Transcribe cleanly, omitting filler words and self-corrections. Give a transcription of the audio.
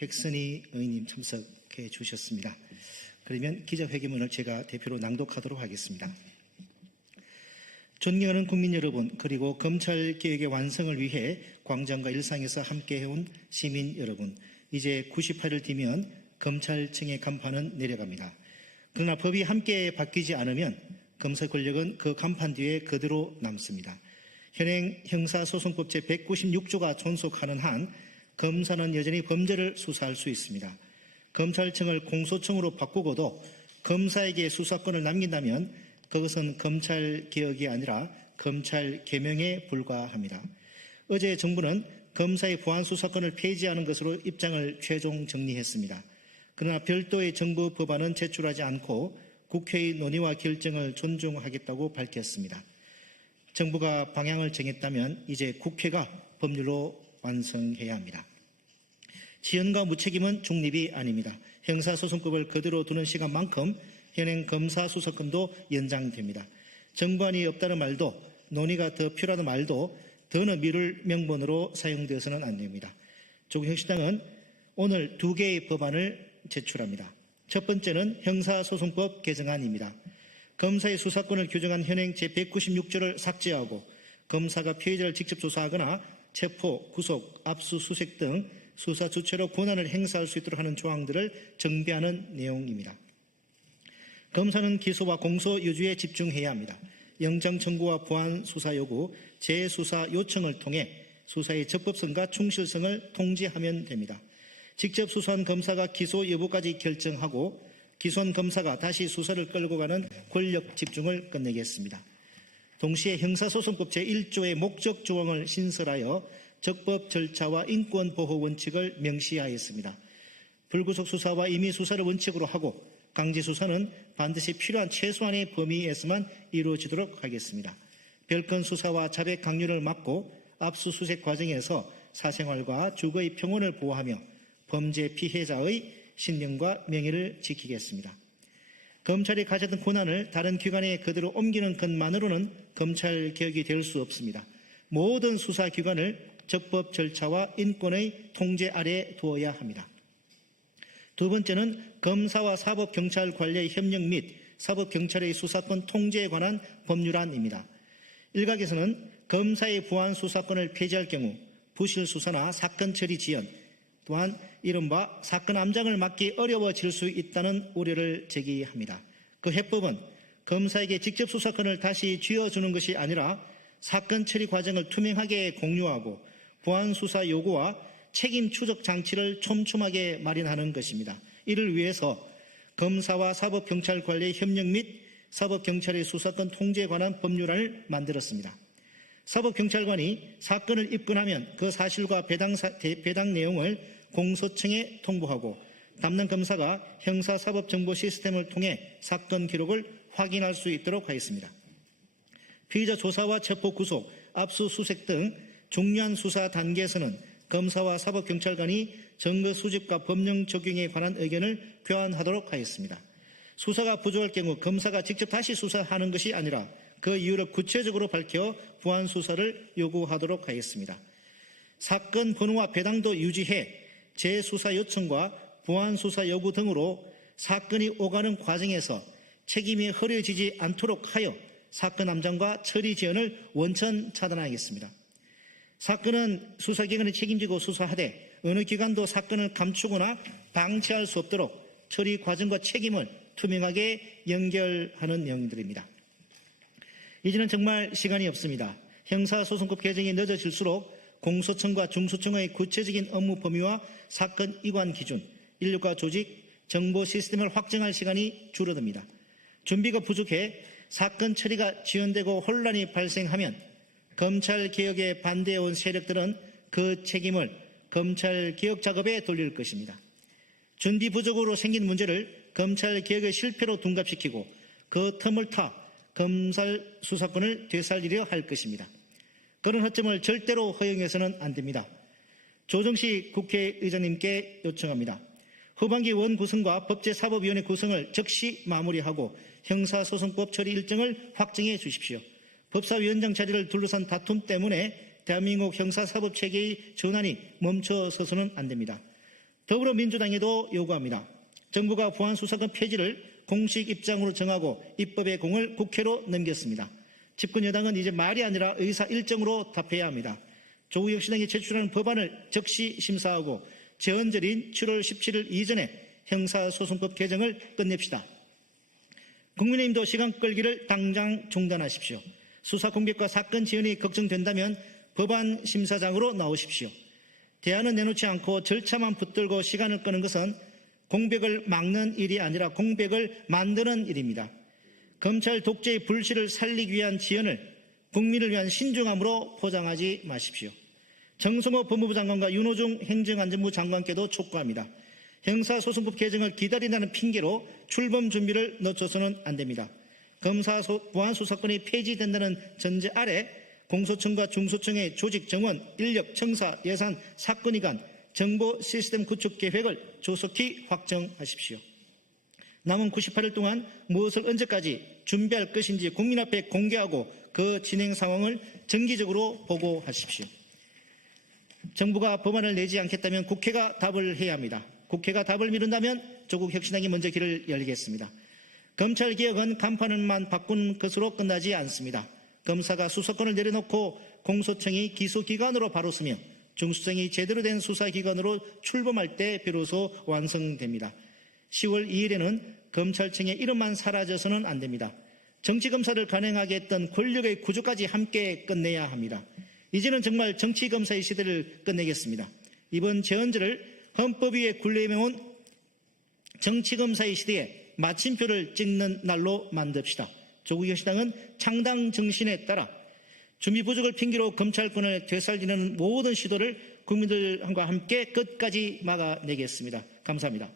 백선희 의원님 참석해 주셨습니다. 그러면 기자회견문을 제가 대표로 낭독하도록 하겠습니다. 존경하는 국민 여러분, 그리고 검찰개혁의 완성을 위해 광장과 일상에서 함께해온 시민 여러분, 이제 98일 뒤면 검찰청의 간판은 내려갑니다. 그러나 법이 함께 바뀌지 않으면 검사 권력은 그 간판 뒤에 그대로 남습니다. 현행 형사소송법 제196조가 존속하는 한 검사는 여전히 범죄를 수사할 수 있습니다. 검찰청을 공소청으로 바꾸고도 검사에게 수사권을 남긴다면 그것은 검찰개혁이 아니라 검찰개명에 불과합니다. 어제 정부는 검사의 보안수사권을 폐지하는 것으로 입장을 최종 정리했습니다. 그러나 별도의 정부 법안은 제출하지 않고 국회의 논의와 결정을 존중하겠다고 밝혔습니다. 정부가 방향을 정했다면 이제 국회가 법률로 완성해야 합니다. 지연과 무책임은 중립이 아닙니다. 형사소송법을 그대로 두는 시간만큼 현행 검사수사권도 연장됩니다. 정관이 없다는 말도, 논의가 더 필요하다는 말도 더는 미룰 명분으로 사용되어서는 안 됩니다. 조국혁신당은 오늘 2개의 법안을 제출합니다. 첫 번째는 형사소송법 개정안입니다. 검사의 수사권을 규정한 현행 제196조를 삭제하고 검사가 피해자를 직접 조사하거나 체포, 구속, 압수수색 등 수사 주체로 권한을 행사할 수 있도록 하는 조항들을 정비하는 내용입니다. 검사는 기소와 공소 유지에 집중해야 합니다. 영장 청구와 보안 수사 요구, 재수사 요청을 통해 수사의 적법성과 충실성을 통지하면 됩니다. 직접 수사한 검사가 기소 여부까지 결정하고 기소한 검사가 다시 수사를 끌고 가는 권력 집중을 끝내겠습니다. 동시에 형사소송법 제1조의 목적 조항을 신설하여 적법 절차와 인권보호 원칙을 명시하였습니다. 불구속 수사와 임의 수사를 원칙으로 하고 강제 수사는 반드시 필요한 최소한의 범위에서만 이루어지도록 하겠습니다. 별건 수사와 자백 강요를 막고 압수수색 과정에서 사생활과 주거의 평온을 보호하며 범죄 피해자의 신명과 명예를 지키겠습니다. 검찰이 가졌던 권한을 다른 기관에 그대로 옮기는 것만으로는 검찰개혁이 될 수 없습니다. 모든 수사기관을 적법 절차와 인권의 통제 아래에 두어야 합니다. 두 번째는 검사와 사법경찰 관련 협력 및 사법경찰의 수사권 통제에 관한 법률안입니다. 일각에서는 검사의 보안 수사권을 폐지할 경우 부실 수사나 사건 처리 지연, 또한 이른바 사건 암장을 막기 어려워질 수 있다는 우려를 제기합니다. 그 해법은 검사에게 직접 수사권을 다시 쥐어주는 것이 아니라 사건 처리 과정을 투명하게 공유하고 보안 수사 요구와 책임 추적 장치를 촘촘하게 마련하는 것입니다. 이를 위해서 검사와 사법경찰 관련 협력 및 사법경찰의 수사권 통제에 관한 법률안을 만들었습니다. 사법경찰관이 사건을 입건하면 그 사실과 배당 내용을 공소청에 통보하고 담당 검사가 형사사법정보 시스템을 통해 사건 기록을 확인할 수 있도록 하였습니다. 피의자 조사와 체포, 구속, 압수수색 등 중요한 수사 단계에서는 검사와 사법경찰관이 증거 수집과 법령 적용에 관한 의견을 교환하도록 하였습니다. 수사가 부족할 경우 검사가 직접 다시 수사하는 것이 아니라 그 이유를 구체적으로 밝혀 보완 수사를 요구하도록 하였습니다. 사건 번호와 배당도 유지해 재수사 요청과 보완 수사 요구 등으로 사건이 오가는 과정에서 책임이 흐려지지 않도록 하여 사건 암장과 처리 지연을 원천 차단하겠습니다. 사건은 수사기관이 책임지고 수사하되 어느 기관도 사건을 감추거나 방치할 수 없도록 처리 과정과 책임을 투명하게 연결하는 내용들입니다. 이제는 정말 시간이 없습니다. 형사소송법 개정이 늦어질수록 공소청과 중수청의 구체적인 업무 범위와 사건 이관 기준, 인력과 조직, 정보 시스템을 확정할 시간이 줄어듭니다. 준비가 부족해 사건 처리가 지연되고 혼란이 발생하면 검찰개혁에 반대해온 세력들은 그 책임을 검찰개혁 작업에 돌릴 것입니다. 준비 부족으로 생긴 문제를 검찰개혁의 실패로 둔갑시키고 그 틈을 타 검찰 수사권을 되살리려 할 것입니다. 그런 허점을 절대로 허용해서는 안 됩니다. 조정식 국회의장님께 요청합니다. 후반기 원 구성과 법제사법위원회 구성을 즉시 마무리하고 형사소송법 처리 일정을 확정해 주십시오. 법사위원장 자리를 둘러싼 다툼 때문에 대한민국 형사사법체계의 전환이 멈춰서서는 안 됩니다. 더불어민주당에도 요구합니다. 정부가 보안수사권 폐지를 공식 입장으로 정하고 입법의 공을 국회로 넘겼습니다. 집권 여당은 이제 말이 아니라 의사 일정으로 답해야 합니다. 조국 혁신당이 제출하는 법안을 즉시 심사하고 제헌절인 7월 17일 이전에 형사소송법 개정을 끝냅시다. 국민의힘도 시간 끌기를 당장 중단하십시오. 수사 공백과 사건 지연이 걱정된다면 법안 심사장으로 나오십시오. 대안은 내놓지 않고 절차만 붙들고 시간을 끄는 것은 공백을 막는 일이 아니라 공백을 만드는 일입니다. 검찰 독재의 불씨를 살리기 위한 지연을 국민을 위한 신중함으로 포장하지 마십시오. 정성호 법무부 장관과 윤호중 행정안전부 장관께도 촉구합니다. 형사소송법 개정을 기다린다는 핑계로 출범 준비를 늦춰서는 안 됩니다. 검사 보안수사권이 폐지된다는 전제 아래 공소청과 중소청의 조직 정원, 인력, 청사, 예산, 사건이간, 정보 시스템 구축 계획을 조속히 확정하십시오. 남은 98일 동안 무엇을 언제까지 준비할 것인지 국민 앞에 공개하고 그 진행 상황을 정기적으로 보고하십시오. 정부가 법안을 내지 않겠다면 국회가 답을 해야 합니다. 국회가 답을 미룬다면 조국 혁신당이 먼저 길을 열겠습니다. 검찰개혁은 간판만 바꾼 것으로 끝나지 않습니다. 검사가 수사권을 내려놓고 공소청이 기소기관으로 바로 서며 중수청이 제대로 된 수사기관으로 출범할 때 비로소 완성됩니다. 10월 2일에는 검찰청의 이름만 사라져서는 안 됩니다. 정치검사를 간행하게 했던 권력의 구조까지 함께 끝내야 합니다. 이제는 정말 정치검사의 시대를 끝내겠습니다. 이번 제헌절을 헌법 위에 굴려매온 정치검사의 시대에 마침표를 찍는 날로 만듭시다. 조국 혁신당은 창당 정신에 따라 준비 부족을 핑계로 검찰권을 되살리는 모든 시도를 국민들과 함께 끝까지 막아내겠습니다. 감사합니다.